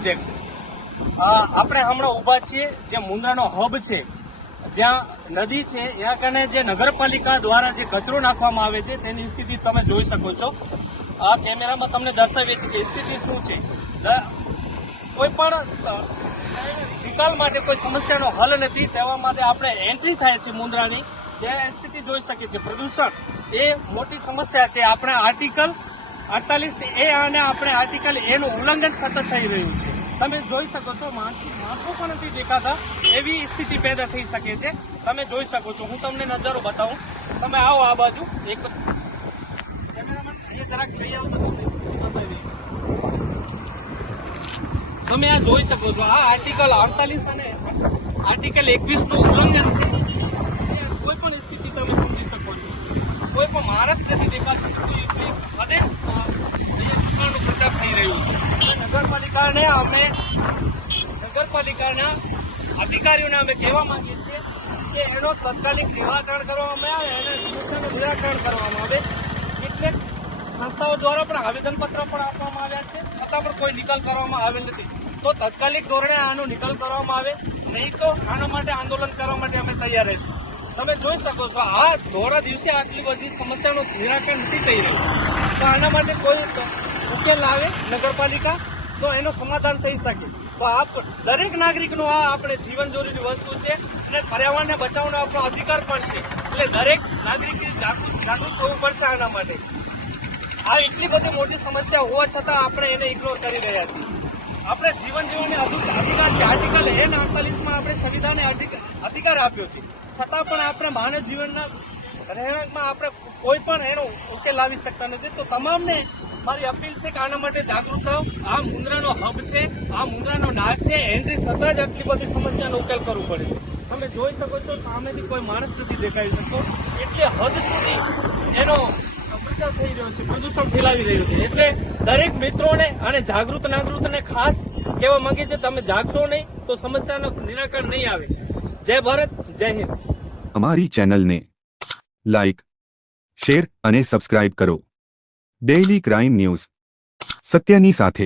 Project આપણે હમણાં ઊભા છીએ, જે મુન્દ્રાનો હબ છે. જ્યાં નદી છે ત્યાં કને જે નગરપાલિકા દ્વારા જે કચરો નાખવામાં આવે છે, તેની સ્થિતિ તમે જોઈ શકો છો. આ કેમેરામાં તમને દર્શાવીએ છીએ કે સ્થિતિ શું છે. કોઈ પણ નિકાલ માટે કોઈ સમસ્યાનો હલ નથી, તેવા માટે આપણે એન્ટ્રી થાય છે મુન્દ્રાની ત્યાં સ્થિતિ જોઈ શકીએ છીએ. પ્રદૂષણ એ મોટી સમસ્યા છે. આપણે આર્ટિકલ અડતાલીસ એ અને આપણે આર્ટિકલ એનું ઉલ્લંઘન સતત થઈ રહ્યું છે. તમે જોઈ શકો છો, માણસો પણ નથી દેખાતા, એવી સ્થિતિ પેદા થઈ શકે છે. તમે જોઈ શકો છો, હું તમને નજારો બતાવું. તમે આવો આ બાજુ, એક જરાક લઈ આવો. તમે આ જોઈ શકો છો, આ આર્ટિકલ અડતાલીસ અને આર્ટિકલ એકવીસનું ઉલ્લંઘન કોઈ પણ સ્થિતિ તમે સમજી શકો છો. કોઈ પણ માણસ નથી દેખાતું તો એટલી હદે જ, અ, અહીંયા દુકાળનો પ્રચાર થઈ રહ્યો છે નગરપાલિકાને અમે નગરપાલિકાના અધિકારીઓને અમે કહેવા માંગીએ છીએ કે એનો તાત્કાલિક નિરાકરણ કરવામાં આવે અને સમસ્યાનું નિરાકરણ કરવામાં આવે. એટલે સંસ્થાઓ દ્વારા પણ આવેદનપત્ર પણ આપવામાં આવ્યા છે. છતાં પણ કોઈ નિકાલ કરવામાં આવેલ નથી. તો તાત્કાલિક ધોરણે આનો નિકાલ કરવામાં આવે. નહીં તો આના માટે આંદોલન કરવા માટે અમે તૈયાર રહીશું. તમે જોઈ શકો છો, આ ધોરા દિવસે આટલી બધી સમસ્યાનું નિરાકરણ નથી થઈ રહ્યું. તો આના માટે કોઈ ઉકેલ આવે નગરપાલિકા? તો એનું સમાધાન થઈ શકે. તો આપ દરેક નાગરિકનો આ આપણે જીવન જરૂરી વસ્તુ છે અને પર્યાવરણને બચાવવાનો આપણો અધિકાર પણ છે. એટલે દરેક નાગરિકે જાગૃત થવું પડશે આના માટે. આ એટલી બધી મોટી સમસ્યા હોવા છતાં આપણે એને ઇગ્નોર કરી રહ્યા છીએ. આપણે જીવન જીવવાની અધિકાર છે. આર્ટિકલ એન અડતાલીસમાં આપણે સંવિધાને અધિક- અધિકાર આપ્યો છે. છતાં પણ આપણે માનવ જીવનના રહેણાંકમાં આપણે કોઈ પણ એનો ઉકેલ લાવી શકતા નથી. તો તમામને મારી અપીલ છે કે આના માટે જાગૃત થાવ આ મુંદ્રાનો હબ છે, આ મુંદ્રાનો નાગ છે, એન્ટ્રી થતાં જ આટલી બધી સમસ્યાનો ઉકેલ કરવો પડે છે. તમે જોઈ શકો છો, સામેથી કોઈ માણસ નથી દેખાઈ શકતો. એટલે હદ સુધી એનો પ્રચાર થઈ રહ્યો છે, પ્રદૂષણ ફેલાવી રહ્યું છે. એટલે દરેક મિત્રોને અને જાગૃત નાગરિકોને ખાસ કહેવા માંગે છે તમે જાગશો નહીં તો સમસ્યાનો નિરાકરણ નહીં આવે. જય ભારત, જય હિન્દ. અમારી ચેનલને લાઈક, શેર અને સબસ્ક્રાઇબ કરો. ડેઇલી ક્રાઇમ ન્યૂઝ સત્યની સાથે.